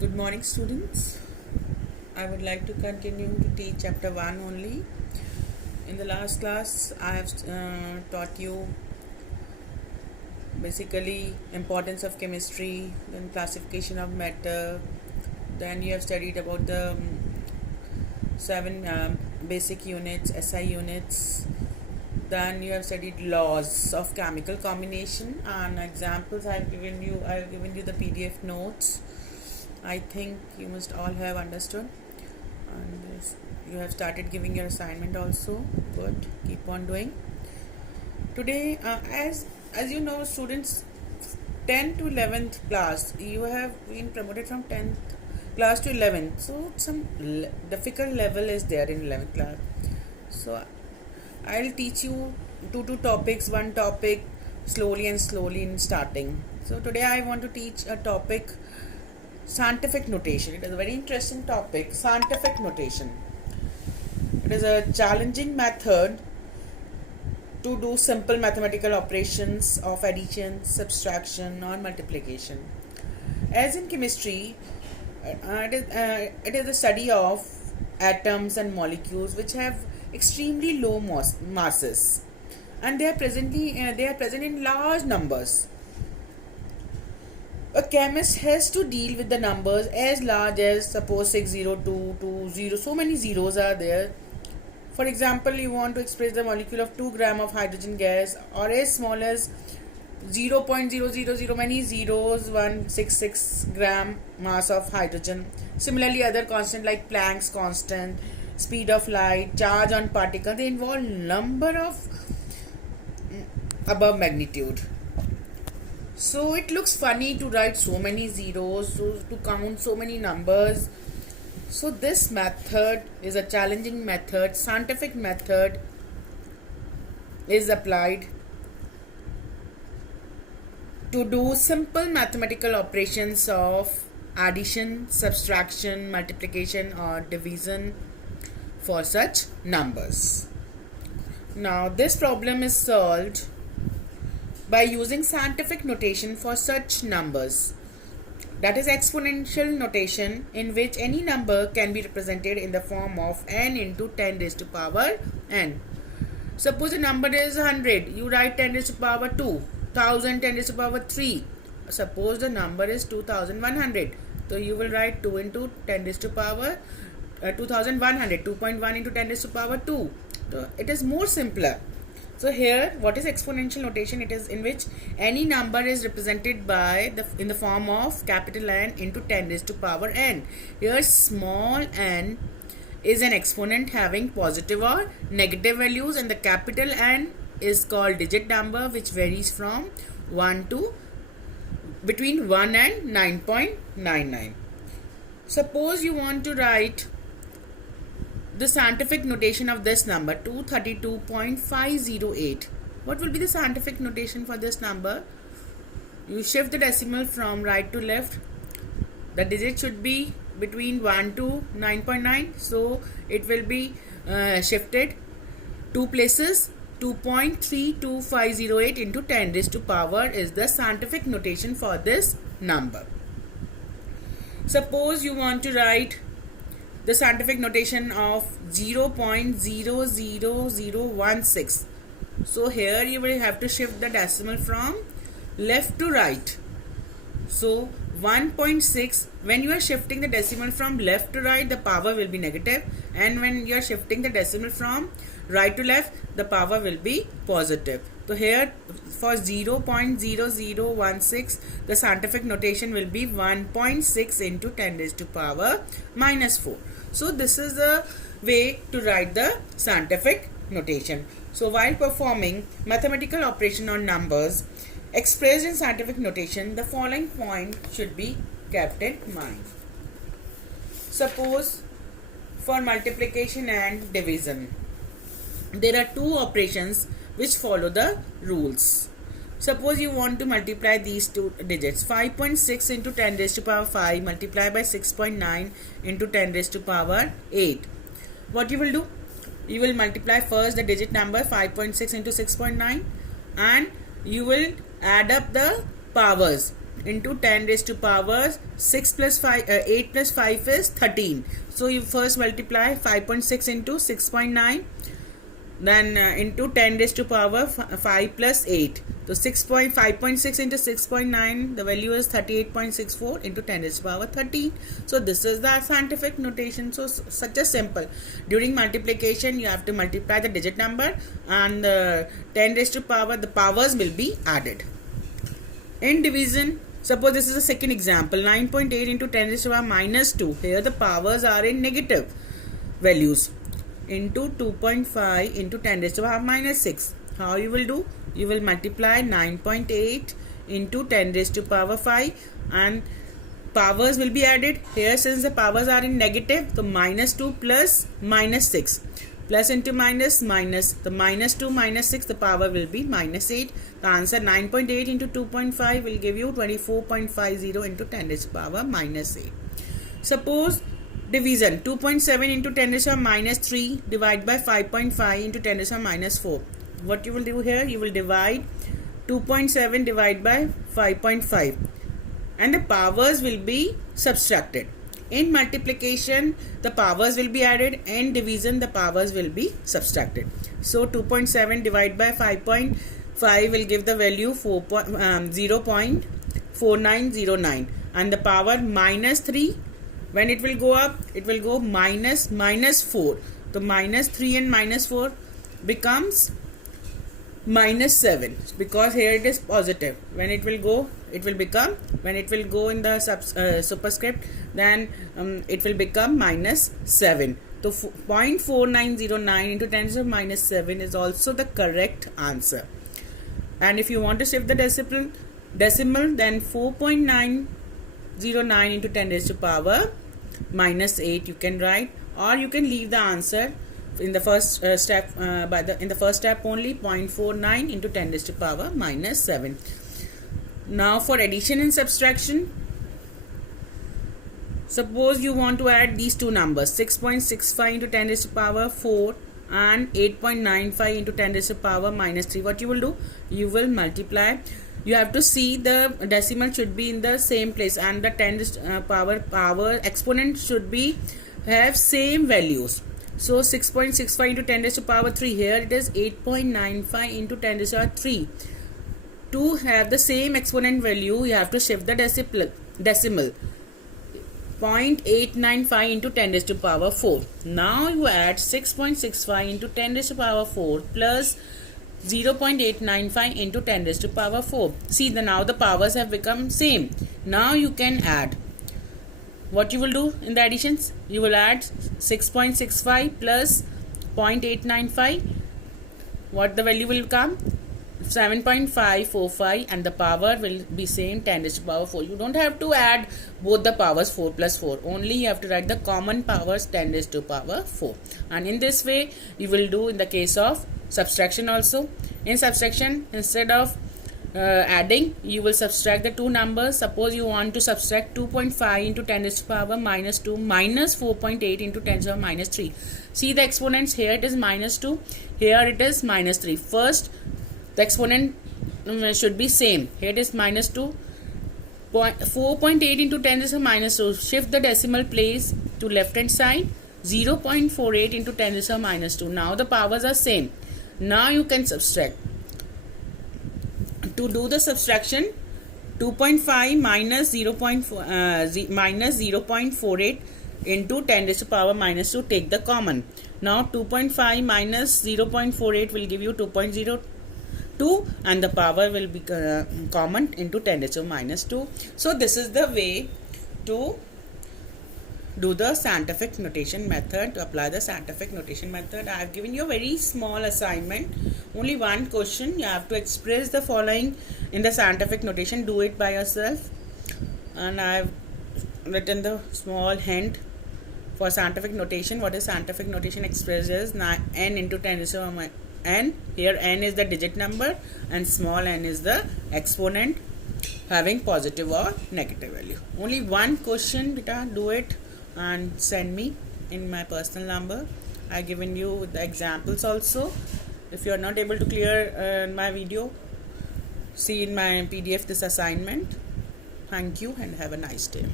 Good morning, students. I would like to continue to teach chapter 1 only. In the last class, I have taught you basically importance of chemistry, then classification of matter. Then you have studied about the seven basic units, SI units. Then you have studied laws of chemical combination and examples. I have given you the PDF notes. I think you must all have understood, and you have started giving your assignment also. Good, keep on doing. Today, as you know, students, 10th to 11th class, you have been promoted from 10th class to 11th, so some difficult level is there in 11th class. So I'll teach you two topics, one topic slowly in starting. So today I want to teach a topic, scientific notation. It is a very interesting topic, scientific notation. It is a challenging method to do simple mathematical operations of addition, subtraction or multiplication. As in chemistry, it is a study of atoms and molecules which have extremely low masses, and they are present in large numbers. A chemist has to deal with the numbers as large as, suppose, 60220. So many zeros are there. For example, you want to express the molecule of 2 gram of hydrogen gas, or as small as 0.000 many zeros, 166 gram mass of hydrogen. Similarly, other constant like Planck's constant, speed of light, charge on particle, they involve number of above magnitude. So it looks funny to write so many zeros, to count so many numbers. So this method is a challenging method. Scientific method is applied to do simple mathematical operations of addition, subtraction, multiplication or division for such numbers. Now this problem is solved by using scientific notation for such numbers, that is exponential notation, in which any number can be represented in the form of n into 10 raised to power n. Suppose the number is 100, you write 10 raised to power 2, 1000 10 raised to power 3. Suppose the number is 2100, so you will write 2 into 10 raised to power 2100, 2.1 into 10 raised to power 2. So it is more simpler. So here, what is exponential notation? It is in which any number is represented by in the form of capital N into 10 raised to power n. Here, small n is an exponent having positive or negative values, and the capital N is called digit number, which varies from 1 to between 1 and 9.99. Suppose you want to write the scientific notation of this number, 232.508. What will be the scientific notation for this number? You shift the decimal from right to left. The digit should be between 1 to 9.9. So it will be shifted 2 places. 2.32508 into 10 raised to power is the scientific notation for this number. Suppose you want to write the scientific notation of 0.00016. So here you will have to shift the decimal from left to right. So 1.6, when you are shifting the decimal from left to right, the power will be negative, and when you are shifting the decimal from right to left, the power will be positive. So here for 0.0016, the scientific notation will be 1.6 into 10 raised to power minus 4. So this is the way to write the scientific notation. So while performing mathematical operation on numbers expressed in scientific notation, the following point should be kept in mind. Suppose for multiplication and division, there are two operations which follow the rules. Suppose you want to multiply these two digits, 5.6 into 10 raised to power 5 multiplied by 6.9 into 10 raised to power 8. What you will do? You will multiply first the digit number 5.6 into 6.9, and you will add up the powers. into 10 raised to power 6 plus 5, 8 plus 5 is 13. So you first multiply 5.6 into 6.9, then into 10 raised to power 5 plus 8. So 5.6 into 6.9, the value is 38.64 into 10 raised to power 13. So this is the scientific notation. So such a simple. During multiplication, you have to multiply the digit number, and 10 raised to power, the powers will be added. In division, suppose this is the second example, 9.8 into 10 raised to power minus 2. Here the powers are in negative values, into 2.5 into 10 raised to power minus 6. How you will do? You will multiply 9.8 into 10 raised to power 5, and powers will be added. Here since the powers are in negative, so minus 2 plus minus 6. Plus into minus, minus. The minus 2 minus 6, the power will be minus 8. The answer 9.8 into 2.5 will give you 24.50 into 10 raised to power minus 8. Suppose division, 2.7 into 10 raised to power minus 3 divided by 5.5 into 10 raised to power minus 4. What you will do here? You will divide 2.7 divided by 5.5, and the powers will be subtracted. In multiplication, the powers will be added. In division, the powers will be subtracted. So 2.7 divided by 5.5 will give the value 0.4909, and the power minus 3. When it will go up, it will go minus 4. So minus 3 and minus 4 becomes minus 7, because here it is positive. When it will go, it will become, when it will go in the superscript, then it will become minus 7. So 0.4909 into 10 to the minus 7 is also the correct answer. And if you want to shift the decimal, then 4.909 into 10 raised to power minus 8 you can write, or you can leave the answer in the first step in the first step only, 0.49 into 10 raised to power minus 7. Now for addition and subtraction, suppose you want to add these two numbers, 6.65 into 10 raised to power 4 and 8.95 into 10 raised to power minus 3. What you will do? You will multiply. You have to see the decimal should be in the same place, and the 10 raised to power exponent should be have same values. So 6.65 into 10 raised to power 3. Here it is 8.95 into 10 raised to power 3. To have the same exponent value, you have to shift the decimal. 0.895 into 10 raised to power 4. Now you add 6.65 into 10 raised to power 4 plus 0.895 into 10 raised to power 4. See, now the powers have become same. Now you can add. What you will do in the additions? You will add 6.65 plus 0.895. What the value will come? 7.545, and the power will be same, 10 raised to power 4. You don't have to add both the powers 4 plus 4. Only you have to write the common powers 10 raised to power 4. And in this way you will do in the case of subtraction also. In subtraction, instead of adding, you will subtract the two numbers. Suppose you want to subtract 2.5 into 10 raised to power minus 2 minus 4.8 into 10 to the power minus 3. See the exponents. Here it is minus 2, here it is minus 3. First the exponent should be same. Here it is minus 2. 4.8 into 10 is a minus 2. Shift the decimal place to left hand side. 0.48 into 10 is a minus 2. Now the powers are same. Now you can subtract. To do the subtraction, 2.5 minus 0.48 into 10 raised to power minus 2, take the common. Now 2.5 minus 0.48 will give you 2.02, and the power will be common into 10 raised to minus 2. So this is the way to do the scientific notation method, to apply the scientific notation method. I have given you a very small assignment, only one question. You have to express the following in the scientific notation. Do it by yourself, and I have written the small hint for scientific notation. What is scientific notation? Expresses n into 10 raised to n. Here n is the digit number and small n is the exponent having positive or negative value. Only one question, beta. Do it and send me in my personal number. I given you the examples also. If you are not able to clear my video, see in my PDF this assignment. Thank you and have a nice day.